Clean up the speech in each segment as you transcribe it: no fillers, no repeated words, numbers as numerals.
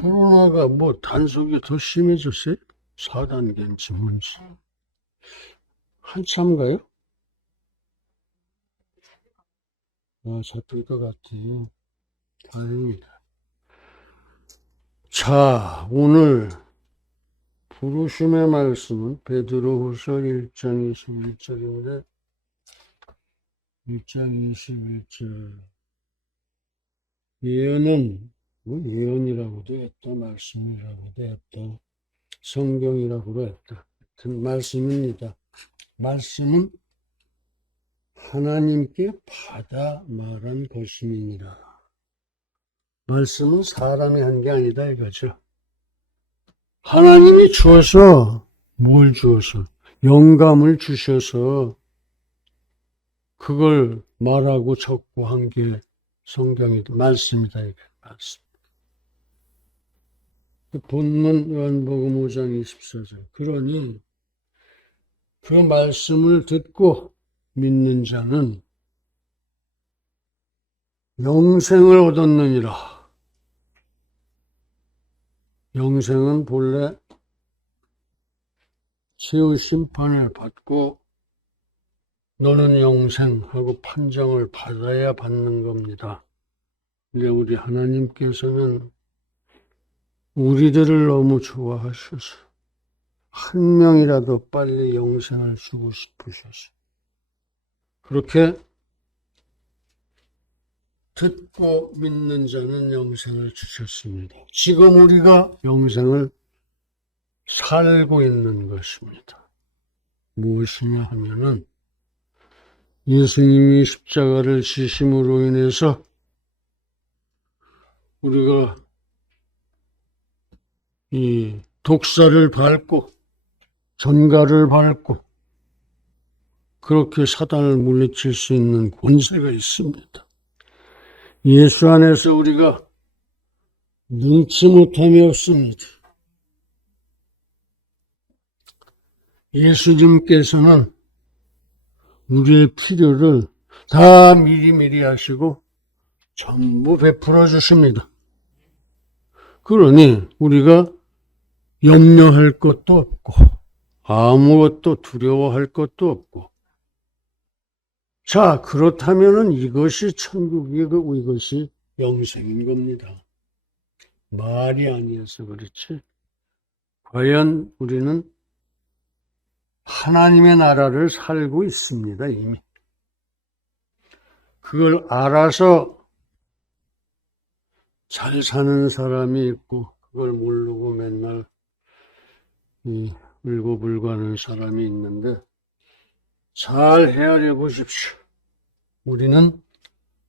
코로나가 뭐 단속이 더 심해졌어요? 4단계인지 뭔지. 한참 가요? 잡힐 것 같아요. 다행이다. 자, 오늘 부르심의 말씀은 베드로후서 1장 21절인데 1장 21절 예언은 뭐 예언이라고도 했다, 말씀이라고도 했다, 성경이라고도 했다. 같은 말씀입니다. 말씀은 하나님께 받아 말한 것임이니라. 말씀은 사람이 한 게 아니다 이거죠. 하나님이 주어서, 뭘 주어서? 영감을 주셔서 그걸 말하고 적고 한 게 성경이다, 말씀이다 이게 말씀. 본문 요한복음 5장 24절. 그러니 그 말씀을 듣고 믿는 자는 영생을 얻었느니라. 영생은 본래 최후 심판을 받고 너는 영생하고 판정을 받아야 받는 겁니다. 근데 우리 하나님께서는 우리들을 너무 좋아하셔서 한 명이라도 빨리 영생을 주고 싶으셔서 그렇게 듣고 믿는 자는 영생을 주셨습니다. 지금 우리가 영생을 살고 있는 것입니다. 무엇이냐 하면은 예수님이 십자가를 지심으로 인해서 우리가 이 독사를 밟고 전갈을 밟고 그렇게 사단을 물리칠 수 있는 권세가 있습니다. 예수 안에서 우리가 눈치 못함이 없습니다. 예수님께서는 우리의 필요를 다 미리미리 하시고 전부 베풀어 주십니다. 그러니 우리가 염려할 것도 없고 아무것도 두려워할 것도 없고, 자, 그렇다면은 이것이 천국이고 이것이 영생인 겁니다. 말이 아니어서 그렇지. 과연 우리는 하나님의 나라를 살고 있습니다, 이미. 그걸 알아서 잘 사는 사람이 있고, 그걸 모르고 맨날 울고불고 하는 사람이 있는데, 잘 헤아려 보십시오. 우리는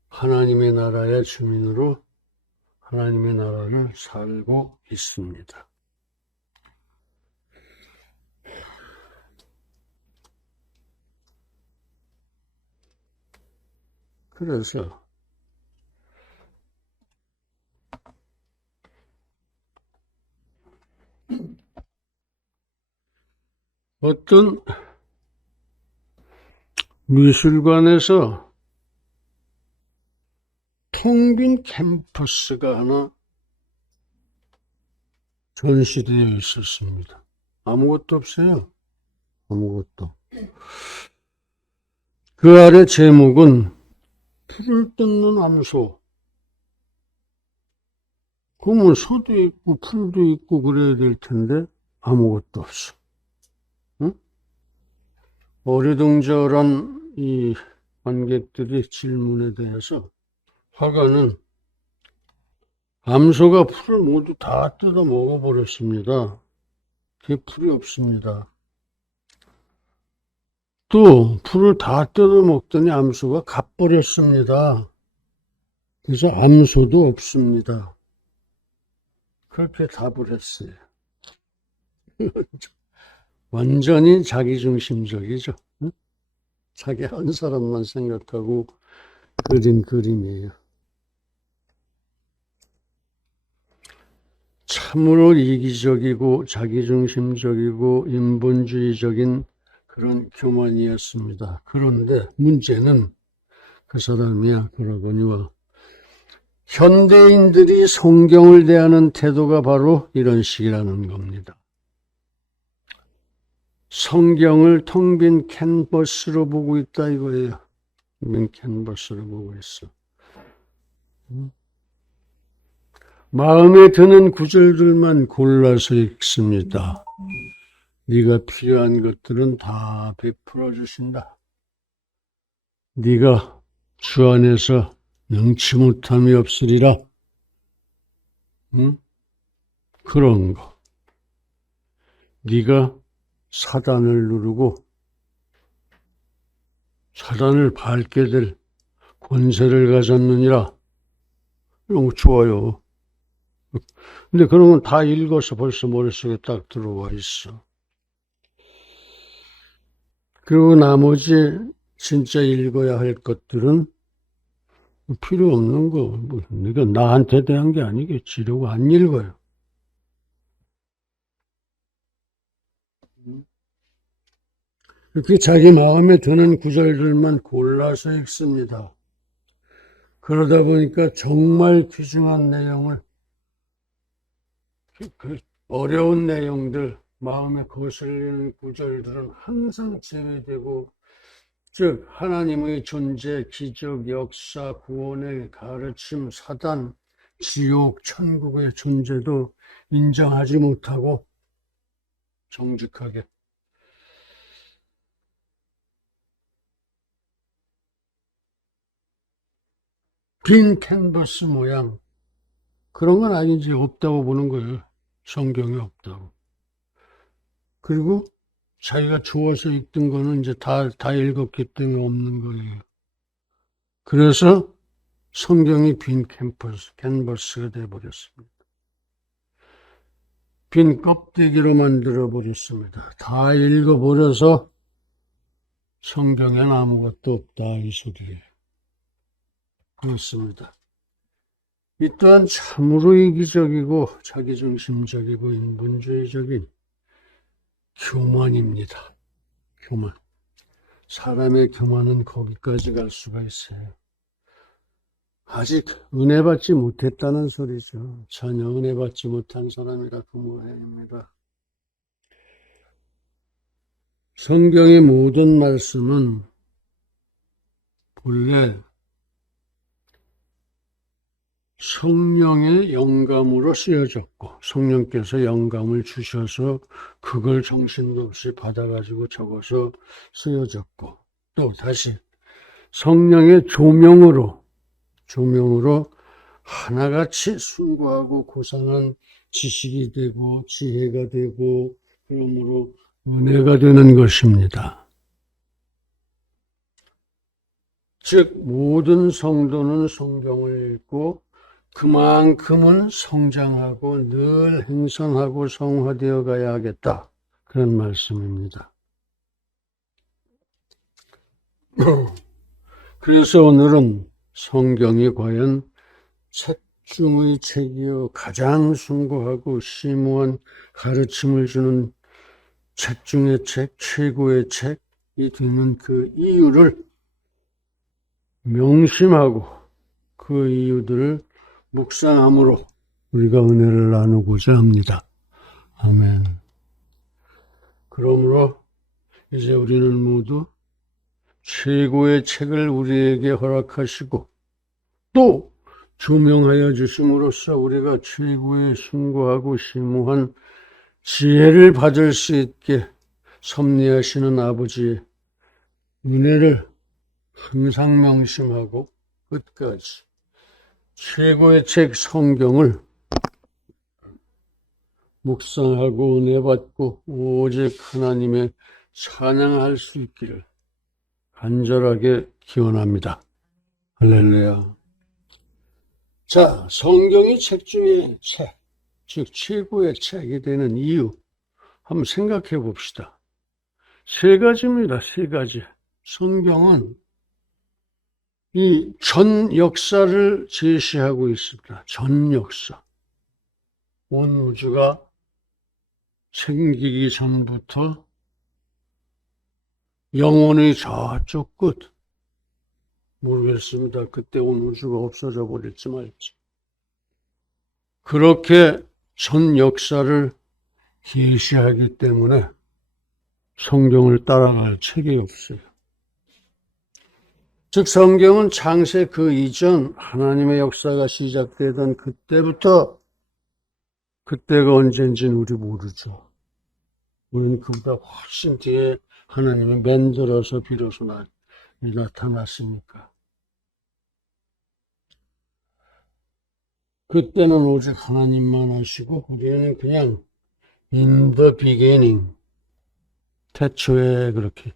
하나님의 나라의 주민으로 하나님의 나라를 살고 있습니다. 그래서 어떤 미술관에서 텅 빈 캔버스가 하나 전시되어 있었습니다. 아무것도 없어요. 아무것도. 그 아래 제목은 풀을 뜯는 암소. 그러면 소도 있고 풀도 있고 그래야 될 텐데 아무것도 없어. 응? 어리둥절한 이 관객들의 질문에 대해서 화가는 암소가 풀을 모두 다 뜯어 먹어버렸습니다. 그게 풀이 없습니다. 또 풀을 다 뜯어 먹더니 암소가 가버렸습니다. 그래서 암소도 없습니다. 그렇게 답을 했어요. 완전히 자기중심적이죠. 응? 자기 한 사람만 생각하고 그린 그림이에요. 참으로 이기적이고 자기중심적이고 인본주의적인 그런 교만이었습니다. 그런데 문제는 그 사람이야, 그러거니와 현대인들이 성경을 대하는 태도가 바로 이런 식이라는 겁니다. 성경을 텅 빈 캔버스로 보고 있다 이거예요. 빈 캔버스로 보고 있어. 마음에 드는 구절들만 골라서 읽습니다. 네가 필요한 것들은 다 베풀어 주신다. 네가 주 안에서 능치 못함이 없으리라. 그런 거. 네가 사단을 누르고 사단을 밟게 될 권세를 가졌느니라. 이런 거 좋아요. 근데 그런 건 다 읽어서 벌써 머릿속에 딱 들어와 있어. 그리고 나머지 진짜 읽어야 할 것들은 필요 없는 거. 이건 나한테 대한 게 아니겠지. 이러고 안 읽어요. 이렇게 자기 마음에 드는 구절들만 골라서 읽습니다. 그러다 보니까 정말 귀중한 내용을, 그 어려운 내용들, 마음에 거슬리는 구절들은 항상 제외되고, 즉 하나님의 존재, 기적, 역사, 구원의 가르침, 사단, 지옥, 천국의 존재도 인정하지 못하고 정직하게 빈 캔버스 모양, 그런 건 아니지. 없다고 보는 거예요. 성경에 없다고. 그리고 자기가 좋아서 읽던 거는 이제 다 읽었기 때문에 없는 거예요. 그래서 성경이 빈 캔버스가 되어버렸습니다. 빈 껍데기로 만들어버렸습니다. 다 읽어버려서 성경엔 아무것도 없다 이 소리예요. 그렇습니다. 이 또한 참으로 이기적이고 자기중심적이고 인본주의적인 교만입니다. 교만. 사람의 교만은 거기까지 갈 수가 있어요. 아직 은혜 받지 못했다는 소리죠. 전혀 은혜 받지 못한 사람이라 그 모양입니다. 성경의 모든 말씀은 본래 성령의 영감으로 쓰여졌고, 성령께서 영감을 주셔서 그걸 정신도 없이 받아가지고 적어서 쓰여졌고, 또 다시 성령의 조명으로 하나같이 숭고하고 고상한 지식이 되고 지혜가 되고 그러므로 은혜가 되는 것입니다. 즉 모든 성도는 성경을 읽고 그만큼은 성장하고 늘 행선하고 성화되어 가야 하겠다. 그런 말씀입니다. 그래서 오늘은 성경이 과연 책 중의 책이요 가장 숭고하고 심오한 가르침을 주는 책 중의 책, 최고의 책이 되는 그 이유를 명심하고 그 이유들을 묵상함으로 우리가 은혜를 나누고자 합니다. 아멘. 그러므로 이제 우리는 모두 최고의 책을 우리에게 허락하시고 또 조명하여 주심으로써 우리가 최고의 숭고하고 심오한 지혜를 받을 수 있게 섭리하시는 아버지의 은혜를 항상 명심하고 끝까지 최고의 책 성경을 묵상하고 은혜 받고 오직 하나님의 찬양할 수 있기를 간절하게 기원합니다. 할렐루야. 자, 성경이 책 중에 책, 즉 최고의 책이 되는 이유 한번 생각해 봅시다. 세 가지입니다. 세 가지. 성경은 이 전 역사를 제시하고 있습니다. 전 역사. 온 우주가 생기기 전부터 영혼의 저쪽 끝, 모르겠습니다. 그때 온 우주가 없어져 버릴지 말지. 그렇게 전 역사를 계시하기 때문에 성경을 따라갈 책이 없어요. 즉 성경은 창세 그 이전 하나님의 역사가 시작되던 그때부터, 그때가 언젠지는 우리 모르죠. 우리는 그보다 훨씬 뒤에 하나님이 만들어서 비로소 나타났으니까. 그때는 오직 하나님만 하시고 우리는 그냥 in the beginning, 태초에, 그렇게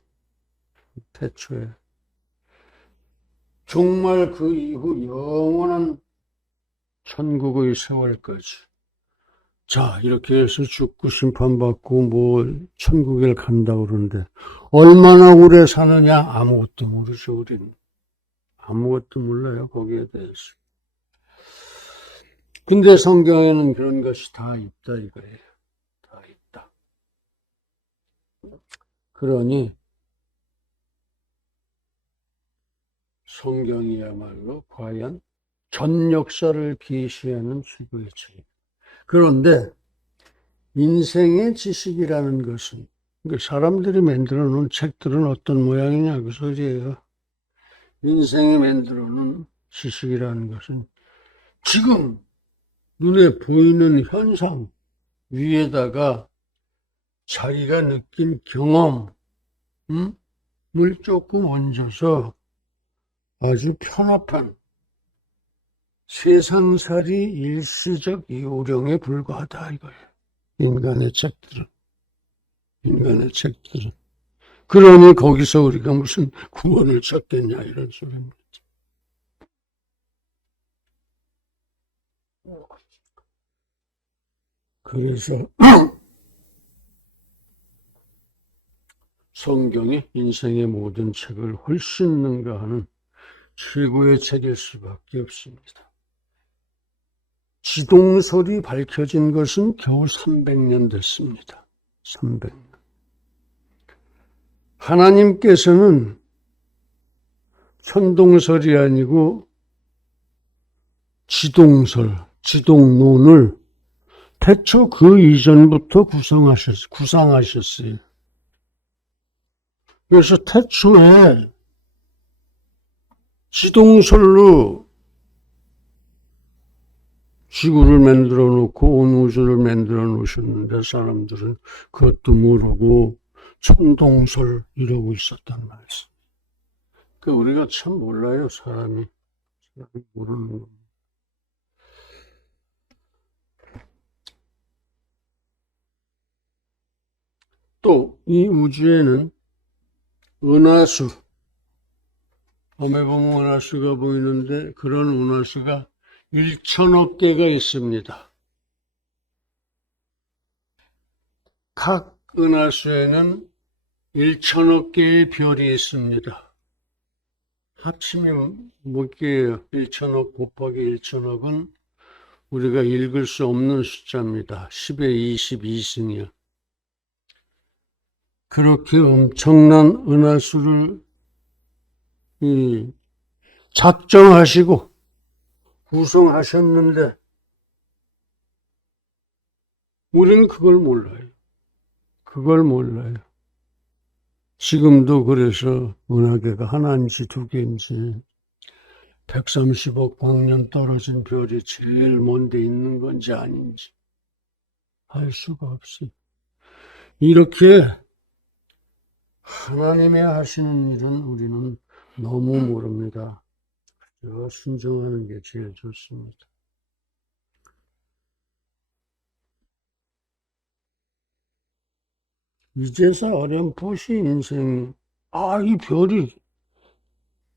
태초에, 정말 그 이후 영원한 천국의 세월까지, 자 이렇게 해서 죽고 심판받고 뭐 천국에 간다고 그러는데 얼마나 오래 사느냐? 아무것도 모르죠. 우리는 아무것도 몰라요, 거기에 대해서. 근데 성경에는 그런 것이 다 있다 이거예요. 다 있다. 그러니 성경이야말로 과연 전 역사를 계시하는 최고의 책. 그런데 인생의 지식이라는 것은, 사람들이 만들어 놓은 책들은 어떤 모양이냐 그 소리예요. 인생이 만들어 놓은 지식이라는 것은 지금 눈에 보이는 현상 위에다가 자기가 느낀 경험을 조금 얹어서 아주 편합한 세상살이 일시적 요령에 불과하다 이거예요. 인간의 책들은. 그러니 거기서 우리가 무슨 구원을 찾겠냐 이런 소리입니다. 그래서 성경이 인생의 모든 책을 훨씬 능가하는 최고의 책일 수밖에 없습니다. 지동설이 밝혀진 것은 겨우 300년 됐습니다. 300년. 하나님께서는 천동설이 아니고 지동론을 태초 그 이전부터 구상하셨어요. 그래서 태초에 지동설로 지구를 만들어 놓고 온 우주를 만들어 놓으셨는데 사람들은 그것도 모르고 천동설 이러고 있었단 말이에요. 우리가 참 몰라요, 사람이 모르는 거. 또 이 우주에는 은하수, 밤에 보면 은하수가 보이는데 그런 은하수가 1천억 개가 있습니다. 각 은하수에는 1천억 개의 별이 있습니다. 합치면 몇 개예요? 1천억 곱하기 1천억은 우리가 읽을 수 없는 숫자입니다. 10의 22승이요. 그렇게 엄청난 은하수를 작정하시고 구성하셨는데 우리는 그걸 몰라요. 지금도 그래서 은하계가 하나인지 두 개인지 130억 광년 떨어진 별이 제일 먼 데 있는 건지 아닌지 알 수가 없어요. 이렇게 하나님이 하시는 일은 우리는 너무 모릅니다. 순종하는 게 제일 좋습니다. 이제서 어렴풋이 인생, 이 별이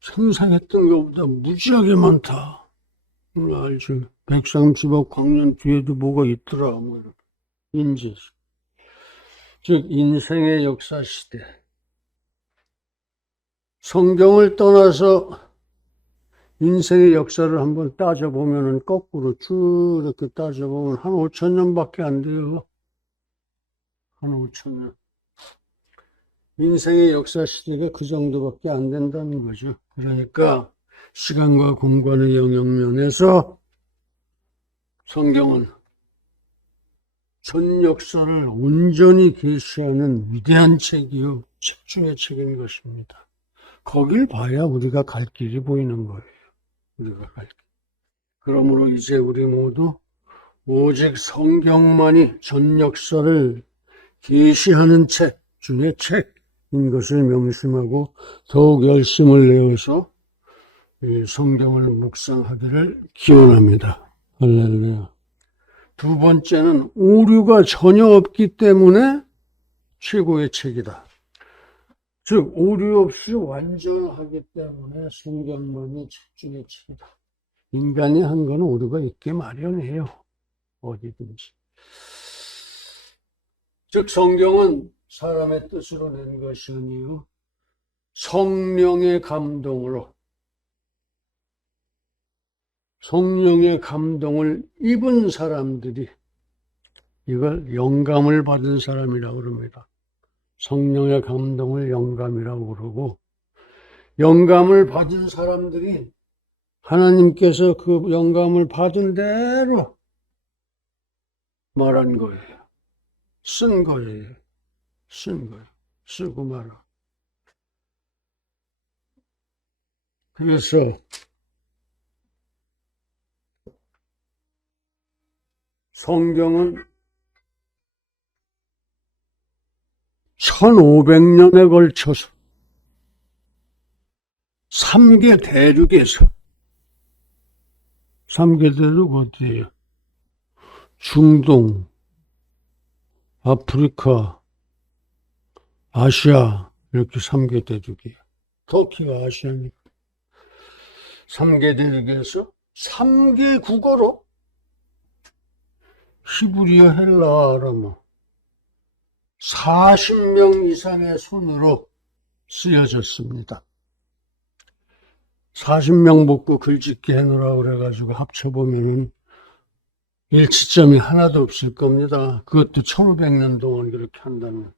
상상했던 것보다 무지하게 많다. 알죠. 130억 광년 뒤에도 뭐가 있더라. 인지. 즉, 인생의 역사 시대. 성경을 떠나서 인생의 역사를 한번 따져보면은 거꾸로 쭉 이렇게 따져보면 한 5,000년밖에 안 돼요. 한 5,000년. 인생의 역사 시대가 그 정도밖에 안 된다는 거죠. 그러니까 시간과 공간의 영역면에서 성경은 전 역사를 온전히 계시하는 위대한 책이요, 책 중의 책인 것입니다. 거길 봐야 우리가 갈 길이 보이는 거예요. 우리가 갈 길. 그러므로 이제 우리 모두 오직 성경만이 전 역사를 계시하는 책 중의 책인 것을 명심하고 더욱 열심을 내어서 이 성경을 묵상하기를 기원합니다. 할렐루야. 두 번째는 오류가 전혀 없기 때문에 최고의 책이다. 즉 오류 없이 완전하기 때문에 성경만이 책 중의 책이다. 인간이 한 건 오류가 있게 마련해요. 어디든지. 즉 성경은 사람의 뜻으로 낸 것이 아니요 성령의 감동으로, 성령의 감동을 입은 사람들이, 이걸 영감을 받은 사람이라고 그럽니다. 성령의 감동을 영감이라고 그러고, 영감을 받은 사람들이 하나님께서 그 영감을 받은 대로 말한 거예요. 쓴 거예요. 쓴 거예요. 쓰고 말아. 그래서 성경은 1500년에 걸쳐서 3개 대륙에서, 3개 대륙 어디예요? 중동, 아프리카, 아시아, 이렇게 3개 대륙이에요. 터키가 아시아니까. 3개 대륙에서 3개 국어로, 히브리어, 헬라어, 아람어 40명 이상의 손으로 쓰여졌습니다. 40명 먹고 글짓기 해놓으라고 그래가지고 합쳐보면은 일치점이 하나도 없을 겁니다. 그것도 1500년 동안 그렇게 한다면.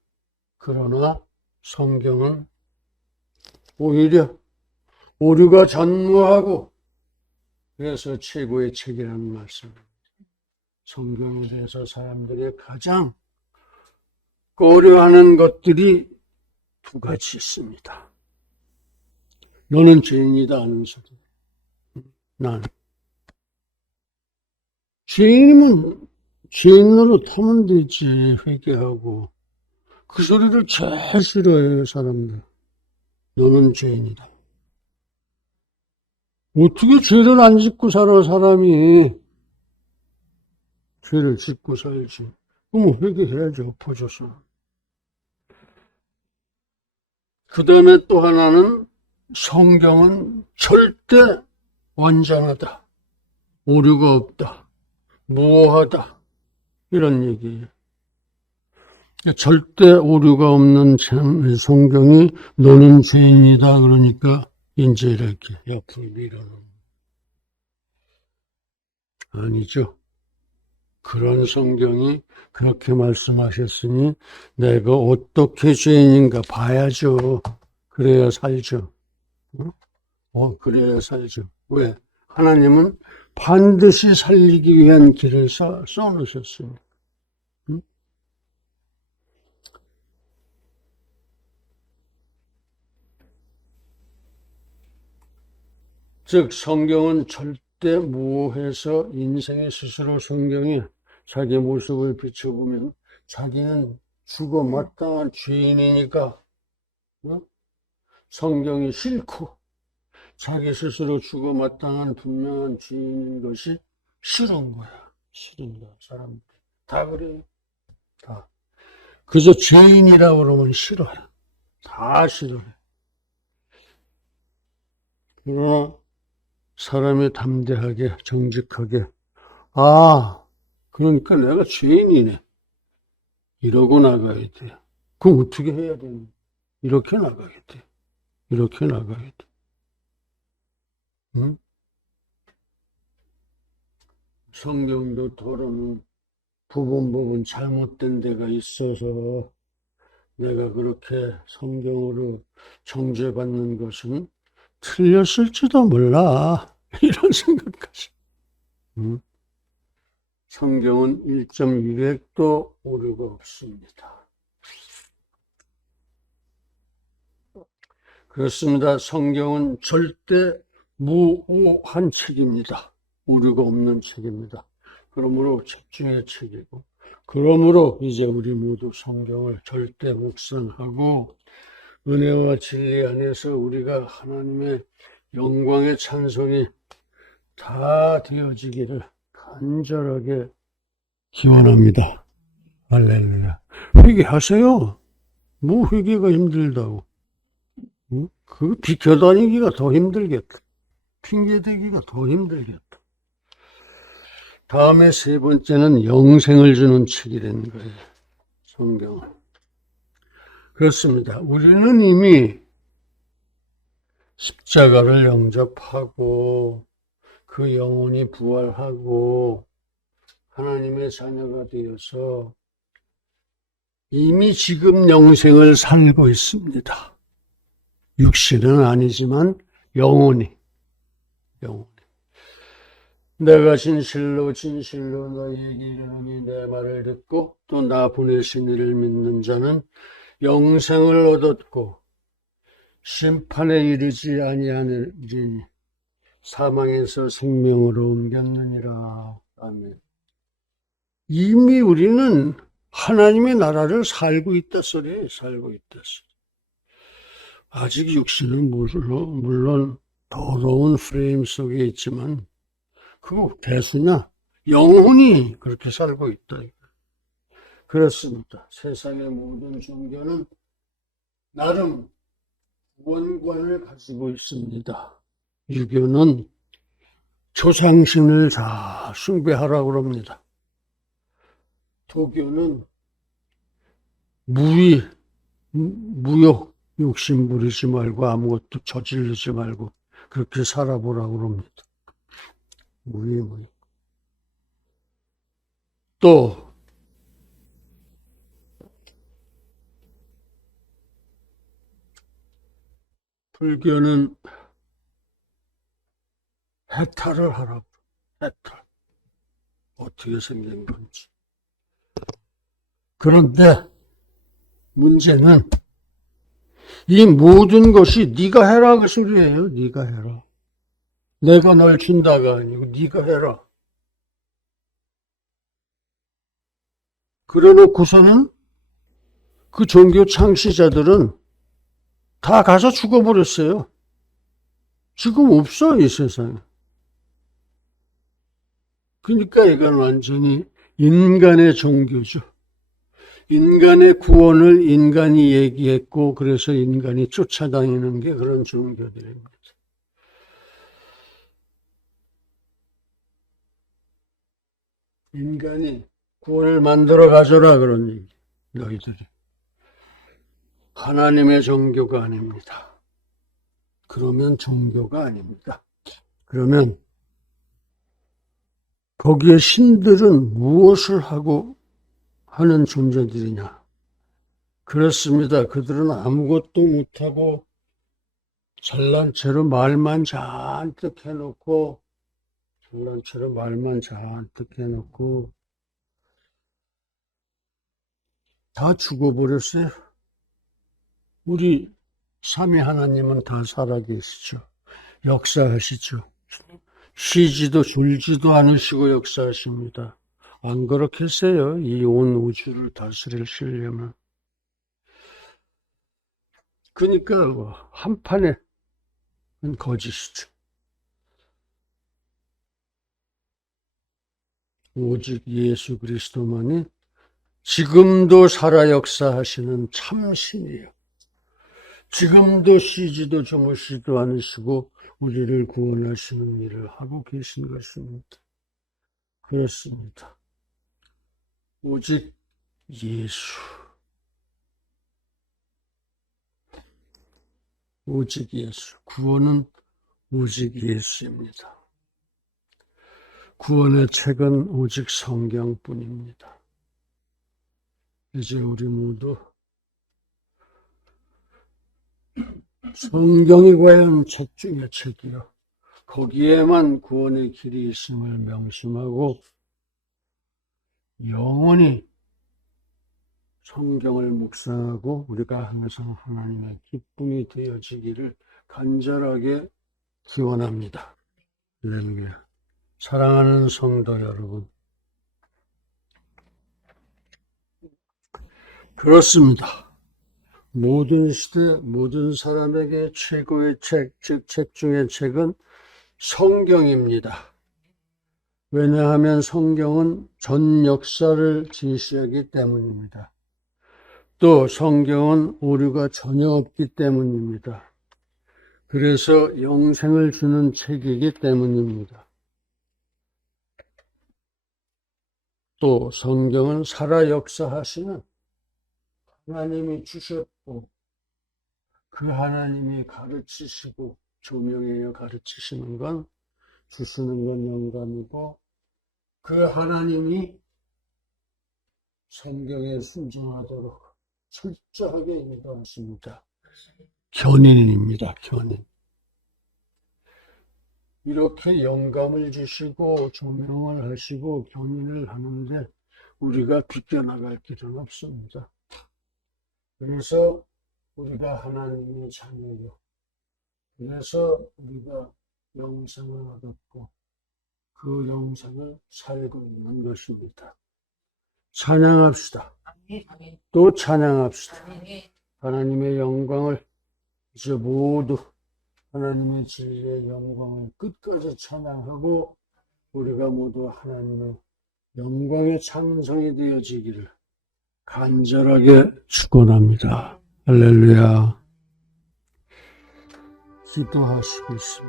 그러나 성경은 오히려 오류가 전무하고, 그래서 최고의 책이라는 말씀입니다. 성경에 대해서 사람들이 가장 고려하는 것들이 두 가지 있습니다. 너는 죄인이다 하는 소리. 난 죄인이면 죄인으로 타면 되지. 회개하고. 그 소리를 제일 싫어해요, 사람들. 너는 죄인이다. 어떻게 죄를 안 짓고 살아, 사람이. 죄를 짓고 살지. 그럼 회개해야지, 엎어져서. 그 다음에 또 하나는 성경은 절대 완전하다. 오류가 없다. 무오하다. 이런 얘기예요. 절대 오류가 없는 성경이 너는 죄인이다. 그러니까 이제 이렇게 옆으로 밀어놓는. 아니죠. 그런 성경이 그렇게 말씀하셨으니 내가 어떻게 죄인인가 봐야죠. 그래야 살죠. 그래야 살죠. 왜? 하나님은 반드시 살리기 위한 길을 써놓으셨어요. 즉 성경은 절대 무오해서 인생의 스스로 성경이 자기 모습을 비춰보면 자기는 죽어 마땅한 죄인이니까 성경이 싫고 자기 스스로 죽어 마땅한 분명한 죄인인 것이 싫은 거야. 싫은 거야. 사람들이 다 그래요. 다. 그저 죄인이라고 그러면 싫어해. 다 싫어해. 그러나 사람이 담대하게 정직하게 그러니까 내가 죄인이네 이러고 나가야 돼. 그럼 어떻게 해야 되냐? 이렇게 나가야 돼. 이렇게 나가야 돼. 응? 성경도 더러는 부분 잘못된 데가 있어서 내가 그렇게 성경으로 정죄받는 것은 틀렸을지도 몰라. 이런 생각까지. 응? 성경은 1.200도 오류가 없습니다. 그렇습니다. 성경은 절대 무오한 책입니다. 오류가 없는 책입니다. 그러므로 책 중의 책이고, 그러므로 이제 우리 모두 성경을 절대 묵상하고 은혜와 진리 안에서 우리가 하나님의 영광의 찬송이 다 되어지기를 간절하게 기원합니다. 할렐루야. 회개하세요. 뭐 회개가 힘들다고. 응? 그 비켜다니기가 더 힘들겠다. 핑계대기가 더 힘들겠다. 다음에 세 번째는 영생을 주는 책이 된 거예요. 성경은. 그렇습니다. 우리는 이미 십자가를 영접하고 그 영혼이 부활하고 하나님의 자녀가 되어서 이미 지금 영생을 살고 있습니다. 육신은 아니지만 영혼이. 내가 진실로 너희에게 이르노니 내 말을 듣고 또 나 보내신 이를 믿는 자는 영생을 얻었고 심판에 이르지 아니하느니 사망에서 생명으로 옮겼느니라. 아멘. 이미 우리는 하나님의 나라를 살고 있다 소리예요. 살고 있다 소리. 아직 육신은 물론 더러운 프레임 속에 있지만 그거 대수냐? 영혼이 그렇게 살고 있다. 그렇습니다. 세상의 모든 종교는 나름 구원관을 가지고 있습니다. 유교는 조상신을 다 숭배하라고 합니다. 도교는 무욕, 욕심 부리지 말고 아무것도 저지르지 말고 그렇게 살아보라고 합니다. 또 불교는 해탈을 하라고. 해탈. 어떻게 생긴 건지. 그런데 문제는 이 모든 것이 네가 해라 그 소리예요. 네가 해라. 내가 널 준다가 아니고 네가 해라. 그래놓고서는 그 종교 창시자들은 다 가서 죽어버렸어요. 지금 없어 이 세상에. 그러니까 이건 완전히 인간의 종교죠. 인간의 구원을 인간이 얘기했고 그래서 인간이 쫓아다니는 게 그런 종교들입니다. 인간이 구원을 만들어 가져라 그런 얘기. 너희들이. 하나님의 종교가 아닙니다. 그러면 종교가 아닙니다. 그러면 거기에 신들은 무엇을 하고 하는 존재들이냐? 그렇습니다. 그들은 아무것도 못하고 잘난 채로 말만 잔뜩 해놓고 다 죽어버렸어요. 우리 삼위 하나님은 다 살아계시죠. 역사하시죠. 쉬지도 졸지도 않으시고 역사하십니다. 안 그렇겠어요? 이 온 우주를 다스리시려면. 그러니까 한판에 거짓이죠. 오직 예수 그리스도만이 지금도 살아 역사하시는 참신이에요. 지금도 쉬지도 주무시지도 않으시고 우리를 구원하시는 일을 하고 계신 것입니다. 그렇습니다. 오직 예수. 오직 예수. 구원은 오직 예수입니다. 구원의 책은 오직 성경뿐입니다. 이제 우리 모두 성경이 과연 책 중의 책이요. 거기에만 구원의 길이 있음을 명심하고 영원히 성경을 묵상하고 우리가 항상 하나님의 기쁨이 되어지기를 간절하게 기원합니다. 할렐루야. 사랑하는 성도 여러분, 그렇습니다. 모든 시대, 모든 사람에게 최고의 책, 즉 책 중의 책은 성경입니다. 왜냐하면 성경은 전 역사를 제시하기 때문입니다. 또 성경은 오류가 전혀 없기 때문입니다. 그래서 영생을 주는 책이기 때문입니다. 또 성경은 살아 역사하시는 하나님이 주셨고 그 하나님이 가르치시고 조명하여 가르치시는 건 주시는 건 영감이고 그 하나님이 성경에 순종하도록 철저하게 인도하십니다. 견인입니다. 견인. 이렇게 영감을 주시고 조명을 하시고 견인을 하는데 우리가 비껴나갈 길은 없습니다. 그래서 우리가 하나님의 자녀요. 그래서 우리가 영생을 얻었고 그 영생을 살고 있는 것입니다. 찬양합시다. 또 찬양합시다. 하나님의 영광을 이제 모두 하나님의 진리의 영광을 끝까지 찬양하고 우리가 모두 하나님의 영광의 찬송이 되어지기를 간절하게 축원합니다. 할렐루야. 기도하시겠습니다.